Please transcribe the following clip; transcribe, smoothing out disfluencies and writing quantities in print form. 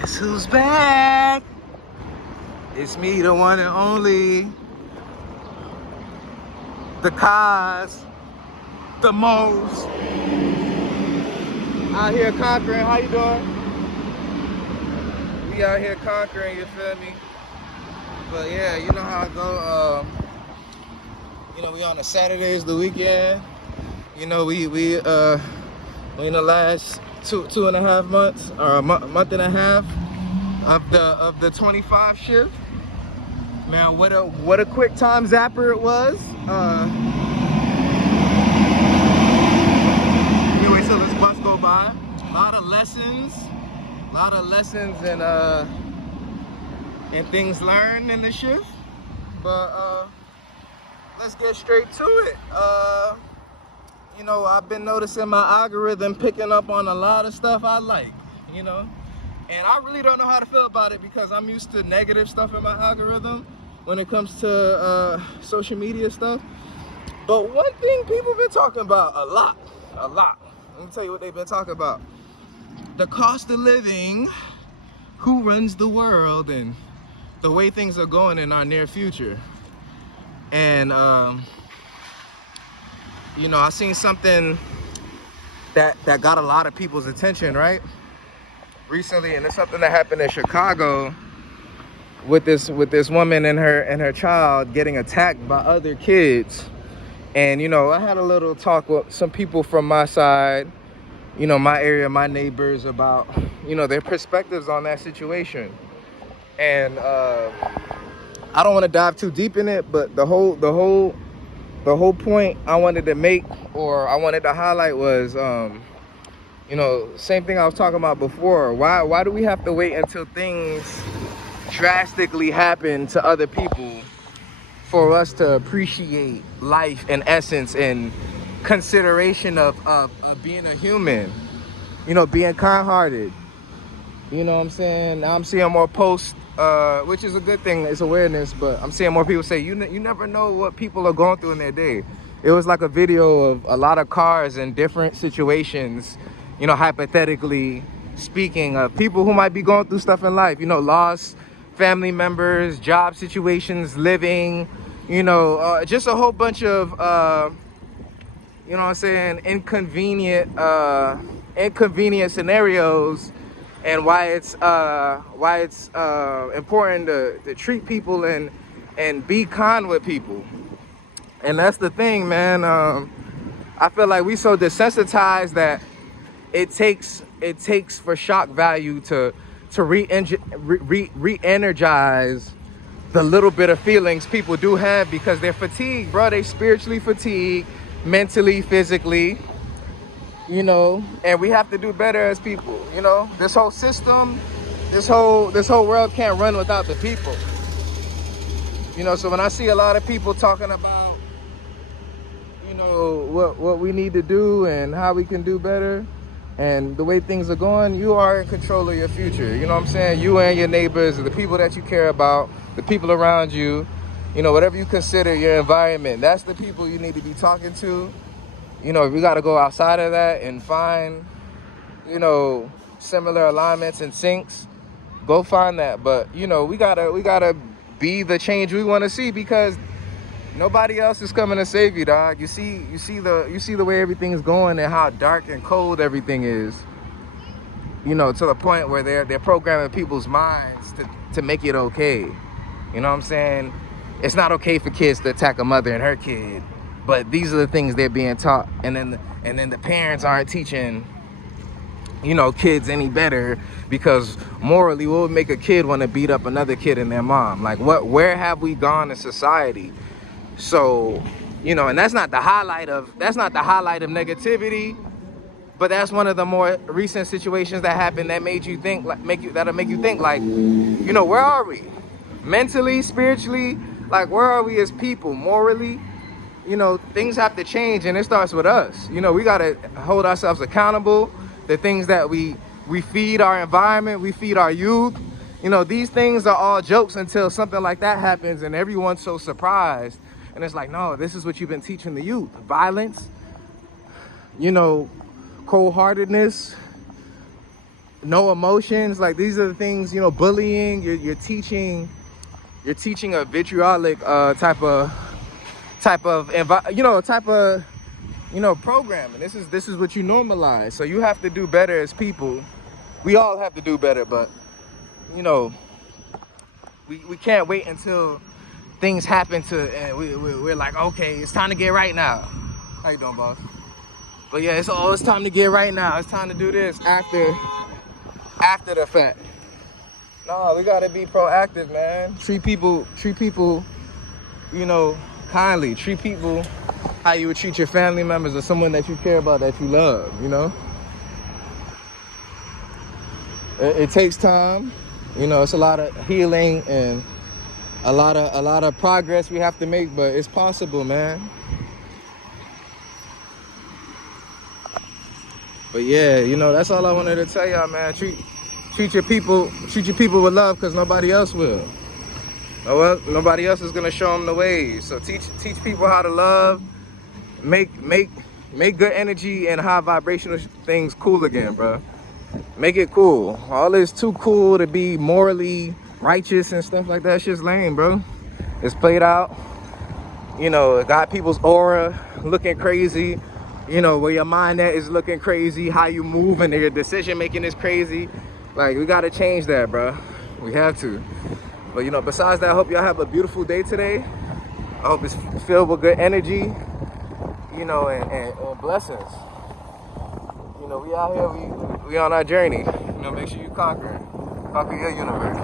Guess who's back? It's me, the one and only, the cause, the most. Out here conquering. How you doing? We out here conquering. You feel me? But yeah, you know how I go. We on a Saturdays, the weekend. We in the last two and a half months, or a month and a half of the 25 shift. Man, what a quick time zapper it was. Anyway, so this bus go by. A lot of lessons and things learned in the shift. But let's get straight to it. I've been noticing my algorithm picking up on a lot of stuff I like, and I really don't know how to feel about it because I'm used to negative stuff in my algorithm when it comes to social media stuff. But one thing people been talking about a lot. Let me tell you what they've been talking about. The cost of living, who runs the world, and the way things are going in our near future. And I seen something that got a lot of people's attention, right? Recently, and it's something that happened in Chicago with this woman and her child getting attacked by other kids. And I had a little talk with some people from my side, my area, my neighbors, about their perspectives on that situation. And I don't want to dive too deep in it, but the whole point I wanted to make, or I wanted to highlight, was same thing I was talking about before. Why do we have to wait until things drastically happen to other people for us to appreciate life and essence and consideration of being a human, being kind-hearted? You know what I'm saying? Now I'm seeing more posts, which is a good thing, it's awareness, but I'm seeing more people say, you never know what people are going through in their day. It was like a video of a lot of cars in different situations, hypothetically speaking, of people who might be going through stuff in life, lost family members, job situations, living, just a whole bunch of, inconvenient scenarios, and why it's important to treat people and be kind with people. And that's the thing, man. I feel like we so desensitized that it takes for shock value to re-energize the little bit of feelings people do have, because they're fatigued, bro. They spiritually fatigued, mentally, physically, and we have to do better as people. This whole system, this whole world can't run without the people. So when I see a lot of people talking about, what we need to do and how we can do better and the way things are going, you are in control of your future. You know what I'm saying? You and your neighbors, the people that you care about, the people around you, whatever you consider your environment, that's the people you need to be talking to. We got to go outside of that and find, similar alignments and syncs. Go find that. But, we gotta be the change we want to see, because nobody else is coming to save you, dog. You see the way everything's going and how dark and cold everything is. To the point where they're programming people's minds to make it okay. You know what I'm saying? It's not okay for kids to attack a mother and her kid, but these are the things they're being taught, and then the parents aren't teaching kids any better, because morally, what would make a kid want to beat up another kid and their mom? Like, where have we gone in society? So, and that's not the highlight of negativity, but that's one of the more recent situations that happened that made you think, like, that'll make you think, like, where are we? Mentally, spiritually, like, where are we as people? Morally, things have to change, and it starts with us. We gotta hold ourselves accountable. The things that we feed our environment, we feed our youth. These things are all jokes until something like that happens, and everyone's so surprised. And it's like, no, this is what you've been teaching the youth. Violence, cold-heartedness, no emotions. Like these are the things, you know, bullying. You're teaching a vitriolic programming. This is what you normalize. So you have to do better as people. We all have to do better, but you know, we can't wait until things happen to and we're like, okay, it's time to get right now. How you doing, boss? But yeah, it's time to get right now. It's time to do this after the fact. No, we gotta be proactive, man. Treat people, you know, kindly. Treat people how you would treat your family members or someone that you care about, that you love, you know? It takes time. You know, it's a lot of healing and a lot of progress we have to make, but it's possible, man. But yeah, you know, that's all I wanted to tell y'all, man. Treat your people with love, because nobody else will. Nobody else is gonna show them the ways. So teach people how to love, make good energy and high vibrational things cool again, bro. Make it cool. All this too cool to be morally righteous and stuff like that. It's just lame, bro. It's played out. You know, it got people's aura looking crazy. You know, where your mind at is looking crazy. How you move and your decision making is crazy. Like, we gotta change that, bro. We have to. But you know, besides that, I hope y'all have a beautiful day today. I hope it's filled with good energy, you know, and blessings. You know, we out here, we on our journey. You know, make sure you conquer your universe.